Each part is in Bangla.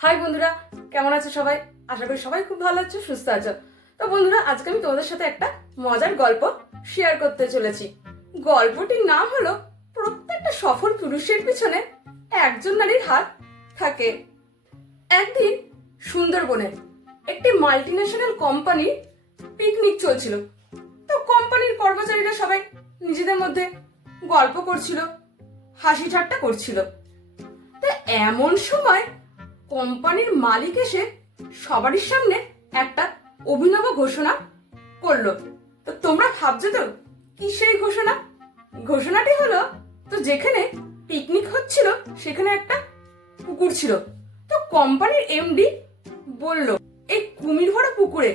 হাই বন্ধুরা। কেমন আছো সবাই? আশা করি সবাই খুব ভালো আছো, সুস্থ আছো। তো বন্ধুরা, আজকে আমি তোমাদের সাথে একটা মজার গল্প শেয়ার করতে চলেছি। গল্পটির নাম হলো, প্রত্যেকটা সফল পুরুষের পিছনে একজন নারীর হাত থাকে। একদিন সুন্দরবনের একটি মাল্টিন্যাশনাল কোম্পানির পিকনিক চলছিল। তো কোম্পানির কর্মচারীরা সবাই নিজেদের মধ্যে গল্প করছিল, হাসি ঠাট্টা করছিল। তো এমন সময় কোম্পানির মালিক এসে সবারই সামনে একটা অভিনব ঘোষণা করল। তো তোমরা ভাবছ তো, কি সেই ঘোষণা? ঘোষণাটি হলো, তো যেখানে পিকনিক হচ্ছিল, সেখানে একটা পুকুর ছিল। তো কোম্পানির এমডি বলল, এই কুমির ভরা পুকুরে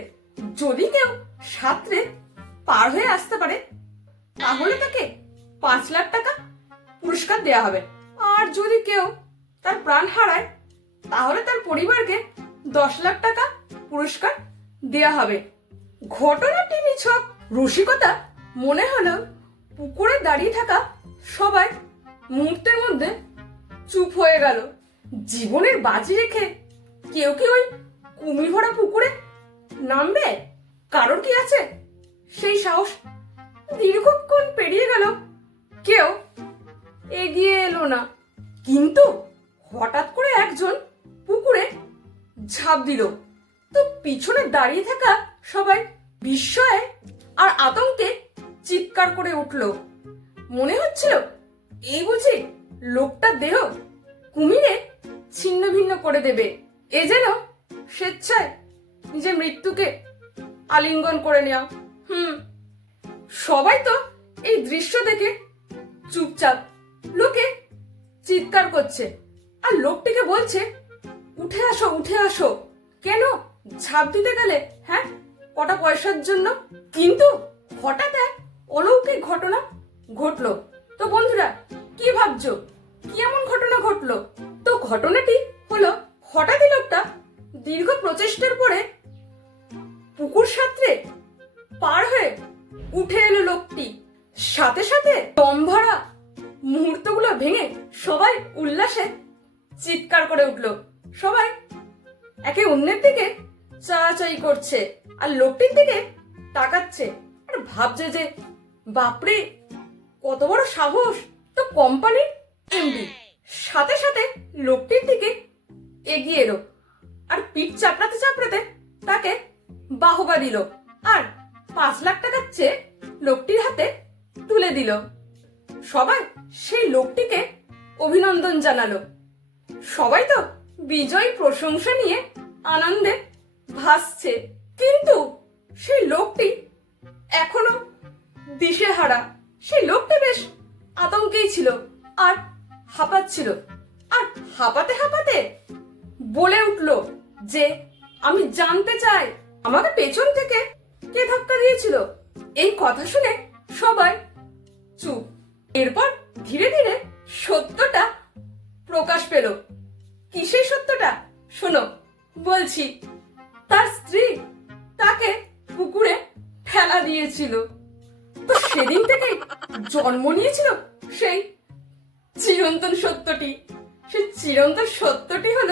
যদি কেউ সাঁতরে পার হয়ে আসতে পারে, তাহলে তাকে পাঁচ লাখ টাকা পুরস্কার দেওয়া হবে। আর যদি কেউ তার প্রাণ হারায় তাহলে তার পরিবারকে দশ লাখ টাকা পুরস্কার দেওয়া হবে। ঘটনাটি নিছক রসিকতা মনে হলো পুকুরে দাঁড়িয়ে থাকা সবাই মুহূর্তের মধ্যে চুপ হয়ে গেল। জীবনের বাজি রেখে কেউ কি ওই কুমির ভরা পুকুরে নামবে? কারোর কি আছে? সেই সাহস দীর্ঘক্ষণ পেরিয়ে গেল। কেউ এগিয়ে এলো না। কিন্তু হঠাৎ করে একজন পুকুরে ঝাঁপ দিল। তো পিছনে দাঁড়িয়ে থাকা সবাই বিস্ময়ে আর আতঙ্কে চিৎকার করে উঠল। মনে হচ্ছিল এই বুঝি লোকটা দেহ কুমিরে ছিন্ন ভিন্ন করে দেবে। এ যেন স্বেচ্ছায় নিজের মৃত্যুকে আলিঙ্গন করে নেওয়া। হুম, সবাই তো এই দৃশ্য দেখে চুপচাপ লোকে চিৎকার করছে। আর লোকটিকে বলছে উঠে আসো উঠে আসো। কেন? ঝাঁপ দিতে গেলে হ্যাঁ? কটা পয়সার জন্য? কিন্তু হঠাৎ এক অলৌকিক ঘটনা ঘটলো। তো বন্ধুরা, কি ভাবছ? কি এমন ঘটনা ঘটলো? তো ঘটনাটি হলো, হঠাৎই লোকটা দীর্ঘ প্রচেষ্টার পরে পুকুর সাঁতরে পার হয়ে উঠে এলো লোকটি। সাথে সাথে দম ভরা মুহূর্তগুলো ভেঙে সবাই উল্লাসে চিৎকার করে উঠল। সবাই একে অন্যের দিকে চাচাই করছে, আর লোকটির দিকে তাকাচ্ছে আর ভাবছে যে, বাপরে, কত বড় সাহস, তো কোম্পানির এমডি। সাথে সাথে লোকটির দিকে এগিয়ে এলো আর পিঠ চাপড়াতে চাপড়াতে তাকে বাহবা দিল আর পাঁচ লাখ টাকার চেয়ে লোকটির হাতে তুলে দিল। সবাই সেই লোকটিকে অভিনন্দন জানালো। সবাই তো বিজয় প্রশংসা নিয়ে আনন্দে ভাসছে। কিন্তু সেই লোকটি এখনও দিশেহারা। সেই লোকটি বেশ আতঙ্কেই ছিল আর হাঁপাচ্ছিল। আর হাঁপাতে হাঁপাতে বলে উঠল যে, আমি জানতে চাই, আমাকে পেছন থেকে কে ধাক্কা দিয়েছিল? এই কথা শুনে সবাই চুপ। শোনো, বলছি, তার স্ত্রী তাকে পুকুরে ঠেলা দিয়েছিল। তো সেদিন থেকে জন্ম নিয়েছিল সেই চিরন্তন সত্যটি। সেই চিরন্তন সত্যটি হলো